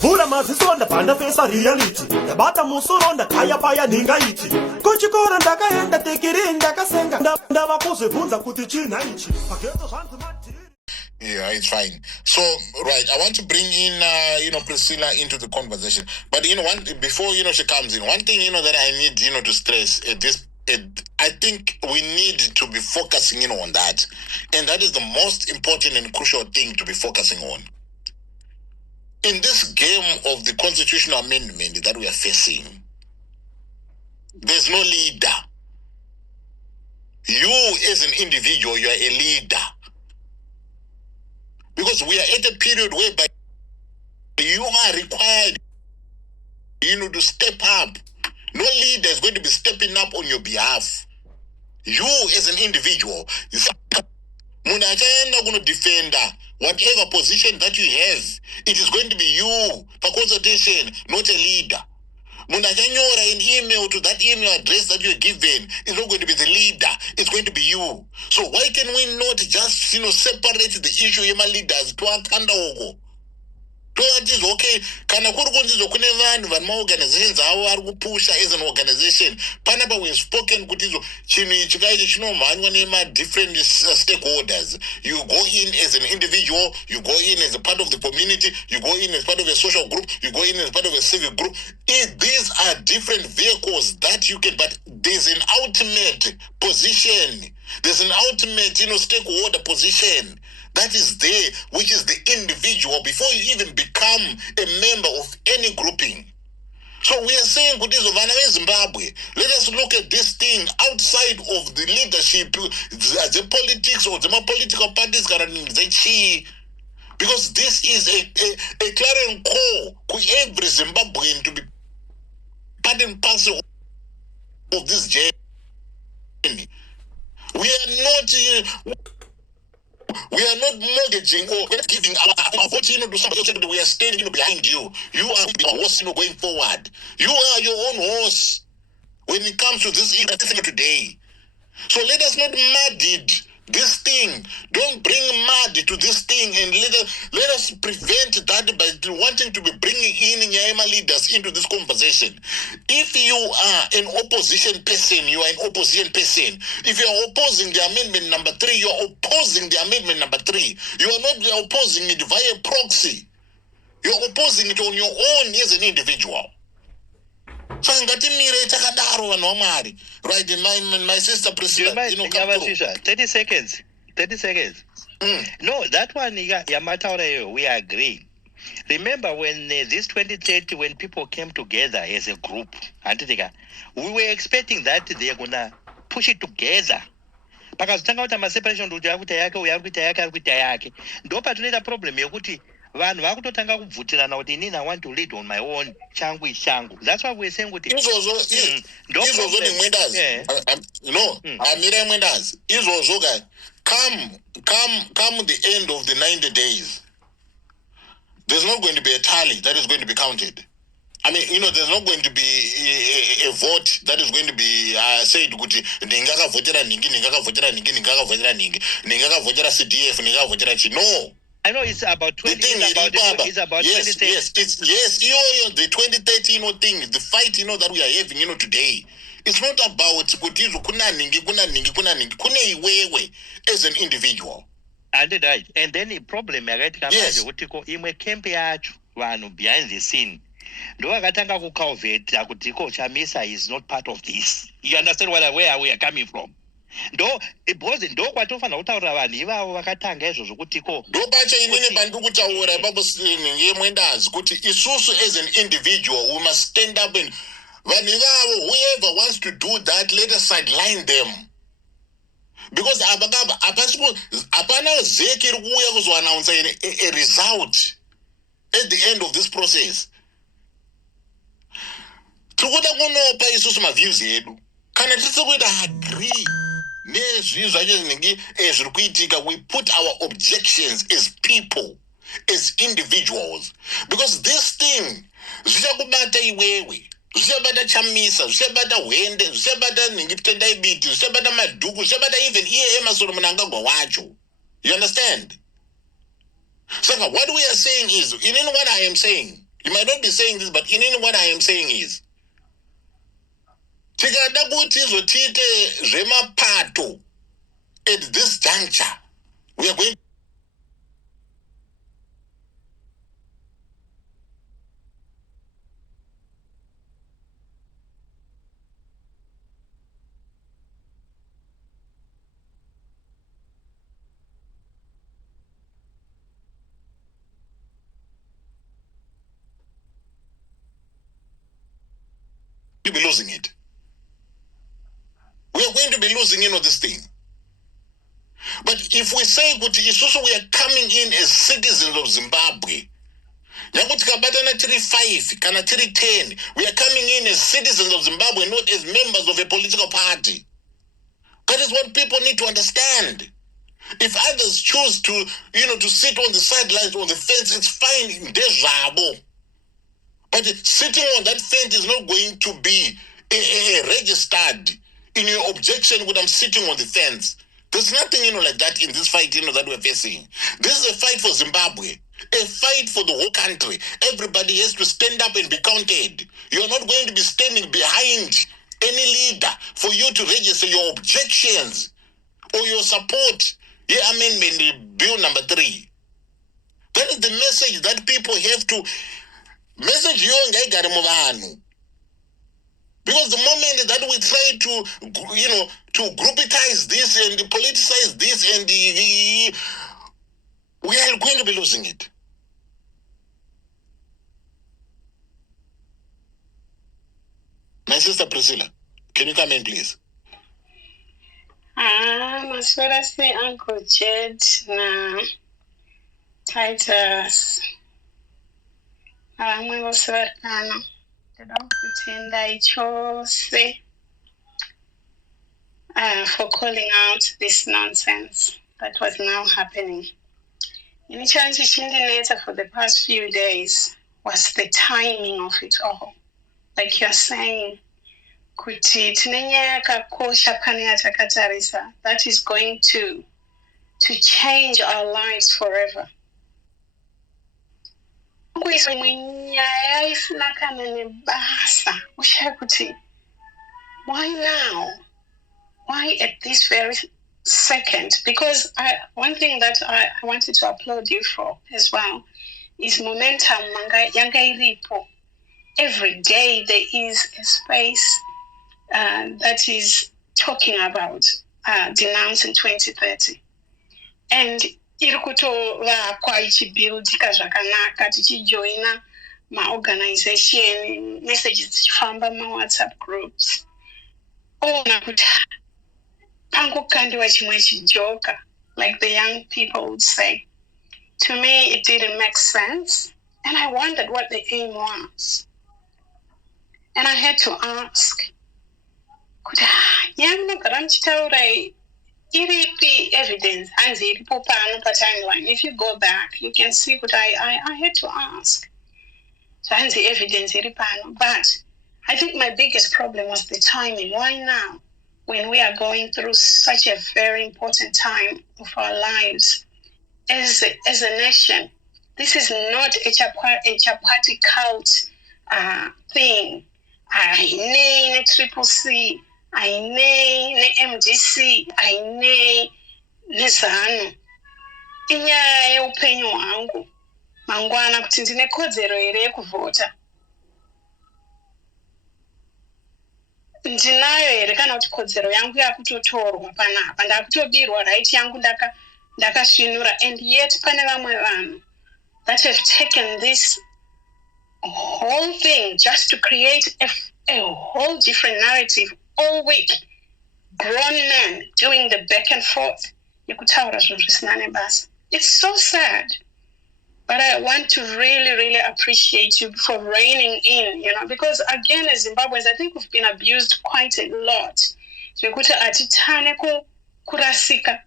Pula mazisonda panda fesa reality. Tabata musuronda kaya paya ninga ichi. Kuchikora ndakaenda tekiri ndakasenga. Ndava kuzivunza kuti china ichi. Paketo zvanzi mati. Yeah, it's fine. So, right, I want to bring in, Priscilla into the conversation. But, before, she comes in, one thing, that I need, to stress at this, I think we need to be focusing in on that. And that is the most important and crucial thing to be focusing on. In this game of the constitutional amendment that we are facing, there's no leader. You, as an individual, you are a leader. Because we are at a period whereby you are required, to step up. No leader is going to be stepping up on your behalf. You, as an individual, going to defend whatever position that you have. It is going to be you, for consultation, not a leader. An email to that email address that you're given, it's not going to be the leader, it's going to be you. So why can we not just separate the issue of leaders to our it is okay. Kana kuri kunzizo kune vanhu vari maorganizations avo vari kupusha as an organization. Panapa we've spoken kuti chinhu ichi kaichi chinomhanywa nema-different stakeholders. You go in as an individual, you go in as a part of the community, you go in as part of a social group, you go in as part of a civic group. These are different vehicles that you can, but there's an ultimate position. There's an ultimate, stakeholder position that is there, which is the individual before you even become a member of any grouping. So we are saying, Zimbabwe, let us look at this thing outside of the leadership, the politics or the political parties, because this is a clarion call to every Zimbabwean to be part and parcel of this journey. We are not mortgaging or giving our vote to somebody. We are standing behind you. You are the horse going forward. You are your own horse when it comes to this thing today. So let us not muddy this thing. Don't bring mud to this thing, and let us prevent that by wanting to be bringing in Nyaima leaders into this conversation. If you are an opposition person, you are an opposition person. If you are opposing the amendment number 3, you are opposing the amendment number 3. You are not opposing it via proxy. You are opposing it on your own as an individual. So right, my sister Priscilla, 30 seconds. No, that one, Yamataure, we agree. Remember when this 2030, when people came together as a group, we were expecting that they're going to push it together. Because separation ndopatoneta problem yekuti vanhu vakutotanga kubvutirana kuti inini I want to lead on my own, changu ishangu. That's why we're saying kuti izvozvo nemwendazi amira mwendazi izvozvo guy come the end of the 90 days, there's not going to be a tally that is going to be counted. I mean, there's not going to be a vote that is going to be said kuti ndingakavhotera ningi ndingakavhotera CDF ndingakavhotera chi. No, I know it's about 20. It's about yes, 2030. Yes, the 2030 thing, the fight that we are having today. It's not about kuti kuna ningi kune iwewe as an individual. And then the problem yes. imwe camp yacho vanhu behind the scene ndo vakatanga kuculvate kuti Chamisa is not part of this. You understand where we are coming from? Because ndo kwatofana kutaura vanhu ivavo vakatanga izvozvo kuti ndobacho inini bandikutaura ipapo yemwendazi kuti isusu as an individual we must stand up and vanhu ivavo, whoever wants to do that, let us sideline them. Because apana zeki iri kuuya kuzoannounce a result at the end of this process. Tikuda kunopa isusu maviews edu kana tisi kuita agree nezvinhu zvacho zvinenge zviri kuitika. We put our objections as people, as individuals, because this thing zvichakubata iwewe, zvichabata Chamisa, zvichabata Hwende, zvichabata Tendai Biti, zvichabata Madhuku, zvichabata even iye Emerson Mnangagwa wacho. You understand? So what we are saying is, what I am saying, You might not be saying this, but in what I am saying is, tikada kuti izotite zvemapato at this juncture, we are going to be losing it. We are going to be losing on this thing. But if we say kuti isusu we are coming in as citizens of Zimbabwe, nyanguti kabatana tiri 5 kana tiri 10, we are coming in as citizens of Zimbabwe, not as members of a political party. That is what people need to understand. If others choose to, to sit on the sidelines, on the fence, it's fine. But sitting on that fence is not going to be registered in your objection when I'm sitting on the fence. There's nothing, like that in this fight, that we're facing. This is a fight for Zimbabwe, a fight for the whole country. Everybody has to stand up and be counted. You're not going to be standing behind any leader for you to register your objections or your support. Amendment bill number 3. That is the message that people have to message you. Because the moment that we try to groupitize this and politicize this, and we are going to be losing it. My sister Priscilla, can you come in, please? Maswera say Uncle Jed na Titus. Mwe voswera kutenda ichose for calling out this nonsense that was now happening. In Chindineta for the past few days was the timing of it all. Like you're saying, kuti tinenyaka kosha pane atakatarisa, that is going to change our lives forever. Why now? Why at this very second? Because one thing that I wanted to applaud you for as well is momentum. Every day there is a space that is talking about denouncing 2030. And irikutova ichibuildika zvakanaka tichijoina maorganization, messages dzichifamba WhatsApp groups. Ona kuti pangokandiwa chimwe chijoka, like the young people would say. To me, it didn't make sense, and I wondered what the aim was. And I had to ask, iripi evidence anzi iripo pano pa timeline. If you go back, you can see what I had to ask. So anzi evidence iri pano, but I think my biggest problem was the timing. Why now, when we are going through such a very important time of our lives as a nation? This is not a chapati cult thing. I triple C. Aine MDC, aine nezano. Inyaya yeupenyu wangu. Mangwana kuti ndine kodzero ere yekuvhota. Ndinayo ere kana kuti kodzero yangu yakutotorwa panapa. Ndakutobirwa right yangu ndakasvinura, and yet pane vamwe vanhu that have taken this whole thing just to create a whole different narrative. All week, grown men doing the back and forth. It's so sad. But I want to really, really appreciate you for reining in, because again, as Zimbabweans, I think we've been abused quite a lot. Kurasika.